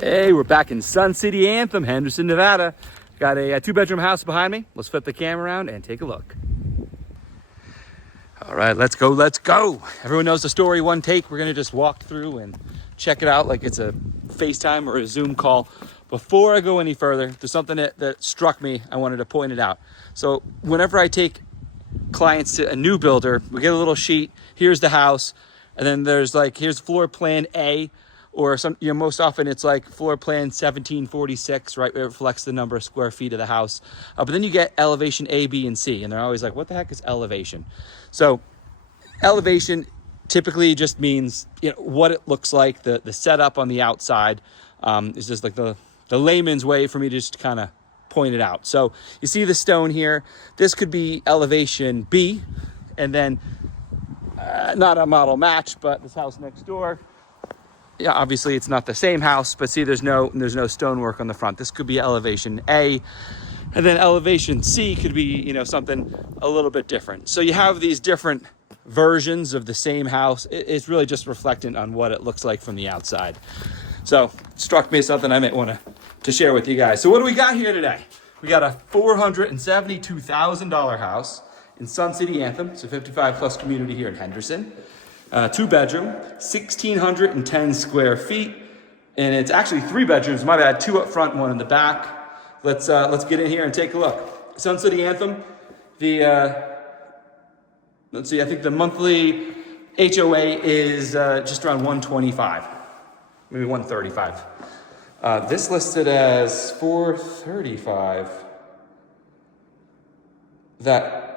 Hey, we're back in Sun City Anthem, Henderson, Nevada. Got a two-bedroom house behind me. Let's flip the camera around and take a look. All right, let's go. Everyone knows the story, one take. We're gonna just walk through and check it out like it's a FaceTime or a Zoom call. Before I go any further, there's something that struck me. I wanted to point it out. So whenever I take clients to a new builder, we get a little sheet. Here's the house. And then there's here's floor plan A, or most often it's like floor plan 1746, right? It reflects the number of square feet of the house. But then you get elevation A, B, and C. And they're always like, what the heck is elevation? So elevation typically just means, what it looks like, the setup on the outside. Is just like the layman's way for me to just kind of point it out. So you see the stone here. This could be elevation B, and then not a model match, but this house next door. Yeah, obviously it's not the same house, but see, there's no stonework on the front. This could be elevation A, and then elevation C could be, something a little bit different. So you have these different versions of the same house. It's really just reflecting on what it looks like from the outside. So it struck me as something I might want to share with you guys. So what do we got here today? We got a $472,000 house in Sun City Anthem. It's a 55 plus community here in Henderson. Two bedroom, 1,610 square feet. And it's actually three bedrooms, my bad, two up front, one in the back. Let's get in here and take a look. Sun City Anthem, let's see, I think the monthly HOA is just around 125, maybe 135. This listed as 435. That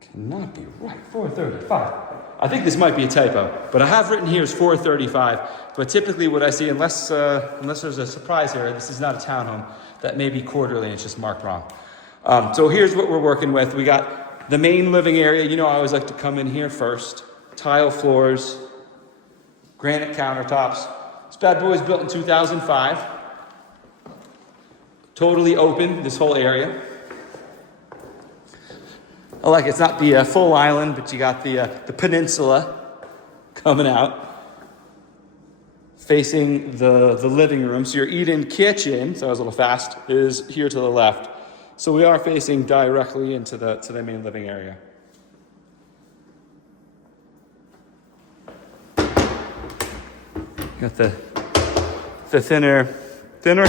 cannot be right, 435. I think this might be a typo, but I have written here is 435. But typically what I see, unless there's a surprise here, this is not a townhome, that may be quarterly and it's just marked wrong. So here's what we're working with. We got the main living area. I always like to come in here first. Tile floors, granite countertops. This bad boy is built in 2005. Totally open, this whole area. I like it's not the full island, but you got the peninsula coming out, facing the living room. So your eat-in kitchen, so I was a little fast, is here to the left. So we are facing directly into the main living area. Got the thinner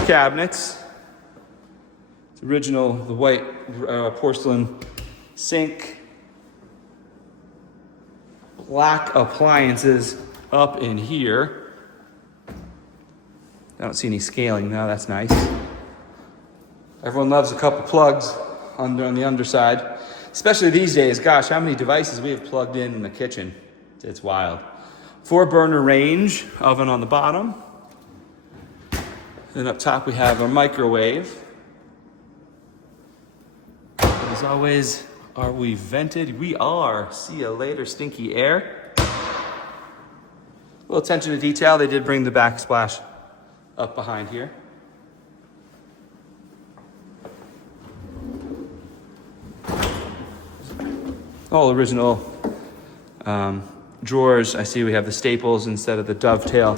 cabinets. It's original, the white porcelain sink. Black appliances up in here. I don't see any scaling now, that's nice. Everyone loves a couple plugs on the underside, especially these days. Gosh, how many devices we have plugged in the kitchen. It's wild. 4-burner range, oven on the bottom. Then up top we have our microwave. As always, are we vented? We are. See you later, stinky air. A little attention to detail. They did bring the backsplash up behind here. All original drawers. I see we have the staples instead of the dovetail.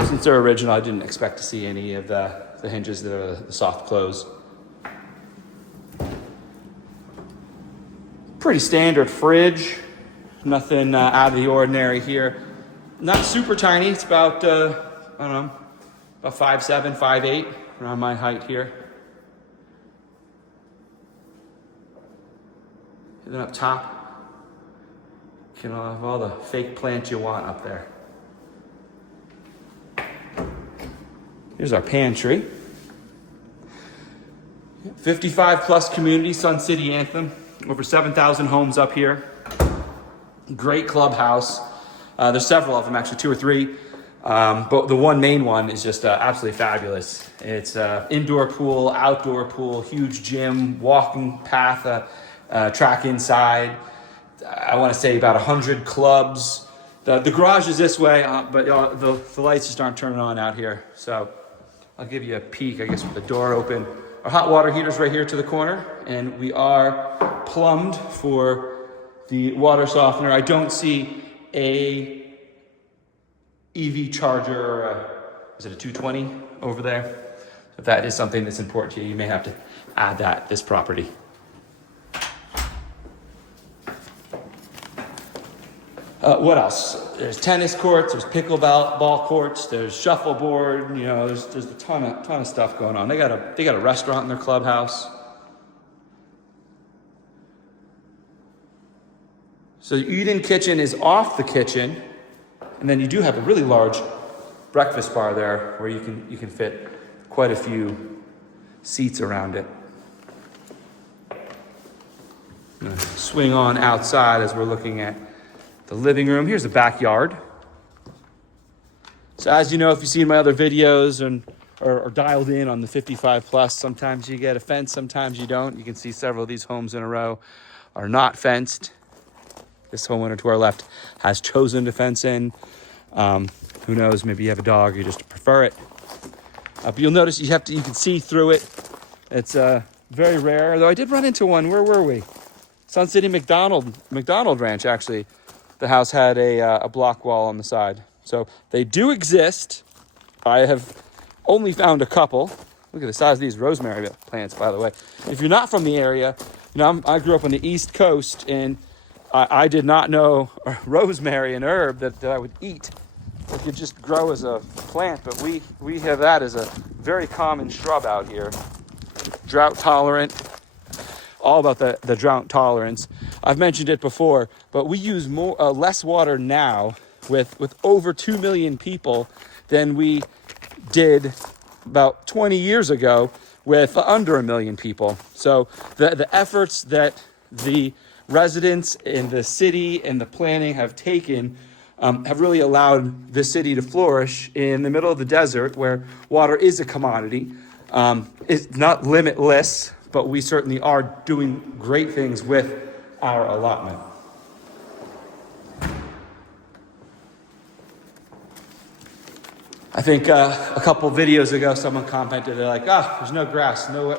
Since they're original, I didn't expect to see any of the hinges that are the soft close. Pretty standard fridge, nothing out of the ordinary here. Not super tiny, it's about, about 5'7", 5'8", around my height here. And then up top, you can have all the fake plants you want up there. Here's our pantry. 55 plus community, Sun City Anthem. Over 7,000 homes up here. Great clubhouse. There's several of them, actually 2 or 3. But the one main one is just absolutely fabulous. It's indoor pool, outdoor pool, huge gym, walking path, track inside. I want to say about 100 clubs. The garage is this way, but the lights just aren't turning on out here. So I'll give you a peek, I guess, with the door open. Our hot water heater's right here to the corner, and we are plumbed for the water softener. I don't see a EV charger or a is it a 220 over there? If that is something that's important to you, you may have to add that, this property. What else? There's tennis courts, there's pickleball courts, there's shuffleboard, you know, there's a ton of stuff going on. They got a restaurant in their clubhouse. So the eat-in kitchen is off the kitchen, and then you do have a really large breakfast bar there where you can fit quite a few seats around it. I'm gonna swing on outside as we're looking at the living room. Here's the backyard. So as you know, if you've seen my other videos or dialed in on the 55 plus, sometimes you get a fence, sometimes you don't. You can see several of these homes in a row are not fenced. This homeowner to our left has chosen to fence in. Who knows, maybe you have a dog or you just prefer it. But you'll notice you can see through it. It's very rare, though I did run into one. Where were we? Sun City McDonald Ranch, actually. The house had a block wall on the side. So they do exist. I have only found a couple. Look at the size of these rosemary plants, by the way. If you're not from the area, you know, I grew up on the East Coast, and I did not know rosemary, an herb that I would eat. It could just grow as a plant, but we have that as a very common shrub out here. Drought tolerant. All about the drought tolerance. I've mentioned it before, but we use less water now with over 2 million people than we did about 20 years ago with under 1 million people. So the efforts that the residents in the city and the planning have taken have really allowed the city to flourish in the middle of the desert where water is a commodity. It's not limitless, but we certainly are doing great things with our allotment. I think a couple videos ago, someone commented, they're like, there's no grass. No,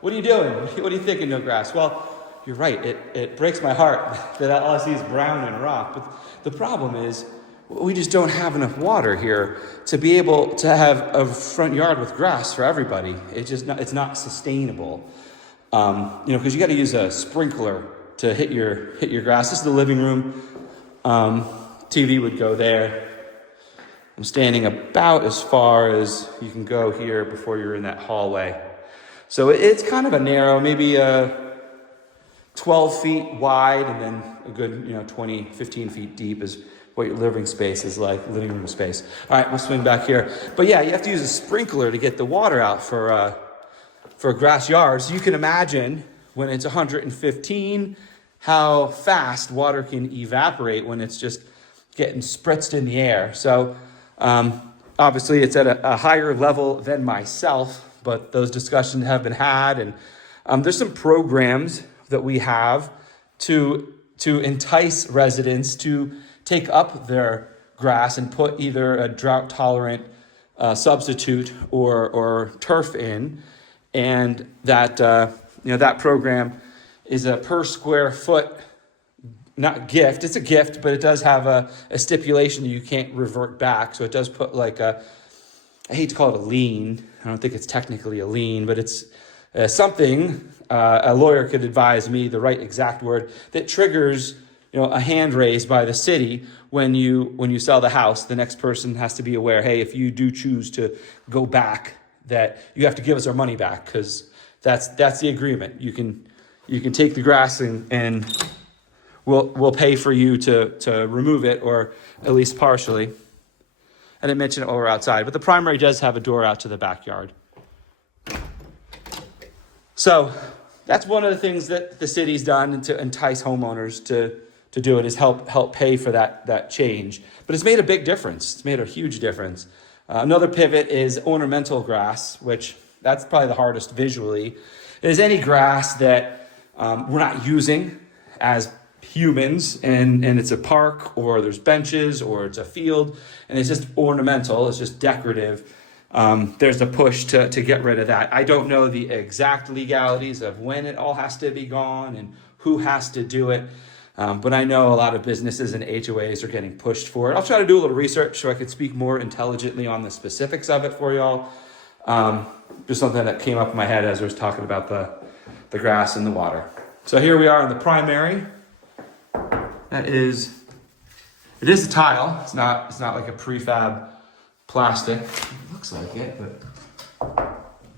what are you doing? What are you thinking, no grass? Well, you're right. It breaks my heart that all I see is brown and rock. But the problem is we just don't have enough water here to be able to have a front yard with grass for everybody. It's not sustainable. Because you got to use a sprinkler to hit your grass. This is the living room. TV would go there. I'm standing about as far as you can go here before you're in that hallway. So it's kind of a narrow, maybe 12 feet wide, and then a good 20, 15 feet deep is what your living space is like, living room space. All right, we'll swing back here. But yeah, you have to use a sprinkler to get the water out for a grass yard. So you can imagine when it's 115, how fast water can evaporate when it's just getting spritzed in the air. So obviously it's at a higher level than myself, but those discussions have been had. And there's some programs that we have to entice residents to take up their grass and put either a drought tolerant substitute or turf in. And that program is a per square foot, not gift. It's a gift, but it does have a stipulation that you can't revert back. So it does put I hate to call it a lien. I don't think it's technically a lien, but it's something a lawyer could advise me the right exact word that triggers a hand raised by the city when you sell the house. The next person has to be aware, hey, if you do choose to go back, that you have to give us our money back, because that's the agreement. You can take the grass and we'll pay for you to remove it, or at least partially. I didn't mention it while we're outside, but the primary does have a door out to the backyard. So that's one of the things that the city's done to entice homeowners to do it, is help pay for that change. But it's made a big difference. It's made a huge difference. Another pivot is ornamental grass, which that's probably the hardest visually. It is any grass that we're not using as humans, and it's a park, or there's benches, or it's a field, and it's just ornamental, it's just decorative. There's a push to get rid of that. I don't know the exact legalities of when it all has to be gone and who has to do it. But I know a lot of businesses and HOAs are getting pushed for it. I'll try to do a little research so I could speak more intelligently on the specifics of it for y'all. Just something that came up in my head as I was talking about the grass and the water. So here we are in the primary. It is a tile. It's not like a prefab plastic. It looks like it, but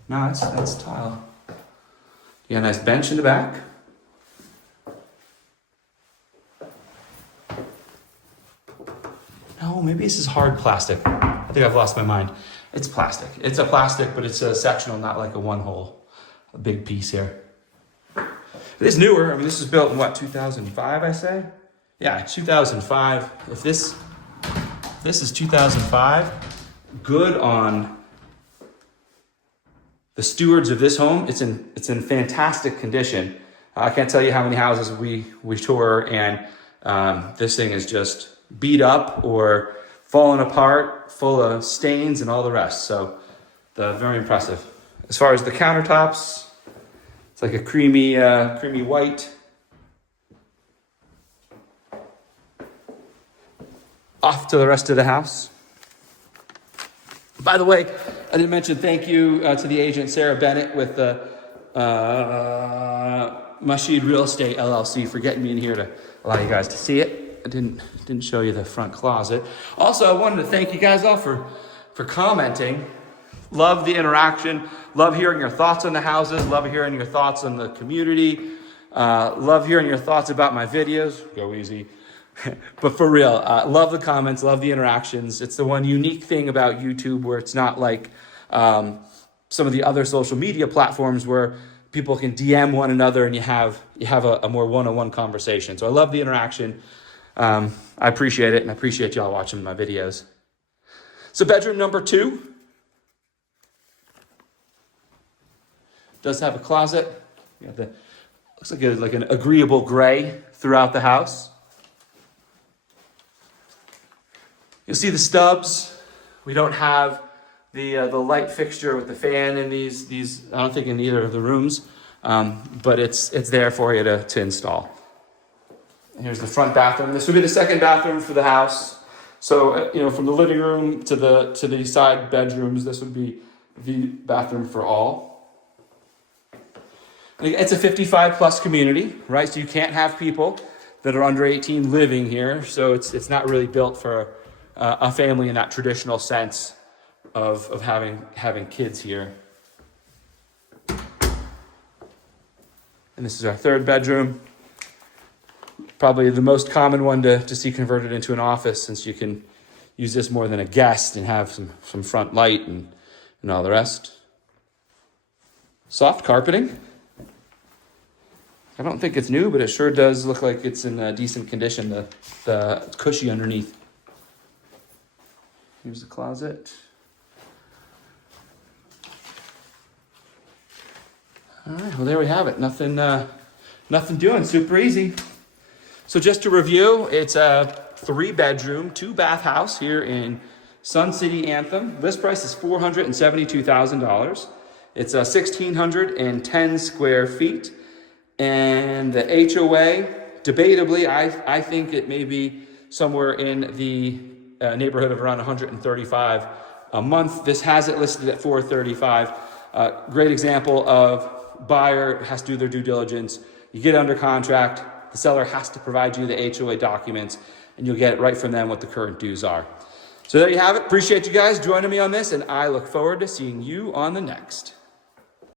no, that's tile. You got a nice bench in the back. No, maybe this is hard plastic. I think I've lost my mind. It's plastic. It's a plastic, but it's a sectional, not like a a big piece here. It is newer. I mean, this was built in what, 2005, I say? Yeah, 2005. If this is 2005, good on the stewards of this home. It's in fantastic condition. I can't tell you how many houses we tour, and this thing is just beat up or fallen apart, full of stains and all the rest. So, very impressive. As far as the countertops, it's like a creamy white. Off to the rest of the house. By the way, I didn't mention thank you to the agent Sarah Bennett with the Mashid Real Estate LLC for getting me in here to allow you guys to see it. I didn't show you the front closet. Also, I wanted to thank you guys all for commenting. Love the interaction. Love hearing your thoughts on the houses. Love hearing your thoughts on the community. Love hearing your thoughts about my videos. Go easy. But for real, love the comments, love the interactions. It's the one unique thing about YouTube where it's not like some of the other social media platforms where people can DM one another and you have a more one-on-one conversation. So I love the interaction. I appreciate it, and I appreciate y'all watching my videos. So bedroom number 2 does have a closet. You have looks like an agreeable gray throughout the house. You'll see the stubs. We don't have the light fixture with the fan in these. I don't think in either of the rooms, but it's there for you to install. And here's the front bathroom. This would be the second bathroom for the house. So from the living room to the side bedrooms, this would be the bathroom for all. And it's a 55 plus community, right? So you can't have people that are under 18 living here. So it's not really built for a family in that traditional sense of having kids here. And this is our third bedroom. Probably the most common one to see converted into an office, since you can use this more than a guest and have some front light and all the rest. Soft carpeting. I don't think it's new, but it sure does look like it's in a decent condition. The cushy underneath. Here's the closet. All right, well, there we have it. Nothing doing, super easy. So just to review, it's a 3-bedroom, 2-bath house here in Sun City Anthem. List price is $472,000. It's 1,610 square feet. And the HOA, debatably, I think it may be somewhere in the neighborhood of around $135 a month. This has it listed at $435. Great example of buyer has to do their due diligence. You get under contract, the seller has to provide you the HOA documents, and you'll get it right from them what the current dues are. So there you have it. Appreciate you guys joining me on this, and I look forward to seeing you on the next.